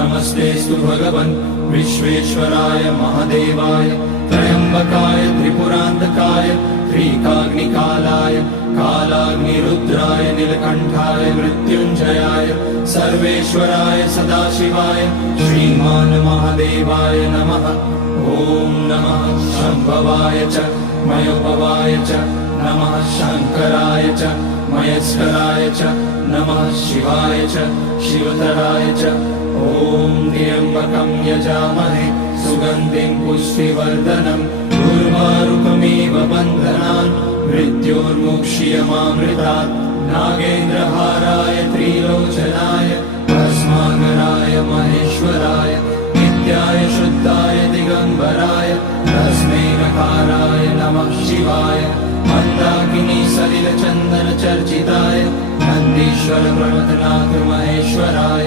नमस्तेस्तु भगवन् विश्वेश्वराय महादेवाय त्र्यम्बकाय त्रिपुरान्तकाय त्रिकाग्निकालाय कालाग्निरुद्राय नीलकण्ठाय मृत्युञ्जयाय सर्वेश्वराय सदाशिवाय श्रीमान् महादेवाय नमः। ॐ नमः शम्भवाय च मयोभवाय च नमः शङ्कराय च महेश्वराय च नमः शिवाय च शिवतराय च। ॐ त्र्यम्बकं यजामहे सुगन्धिं पुष्टिवर्धनम् उर्वारुकमिव बन्धनान् मृत्योर्मुक्ष्यमामृतात्। नागेन्द्रहाराय त्रिलोचनाय भस्माकराय महेश्वराय नित्याय शुद्धाय दिगम्बराय तस्मै नकाराय नमः शिवाय। मन्दाकिनी सलिलचन्दन चर्चिताय नन्दीश्वर प्रमथनाथ महेश्वराय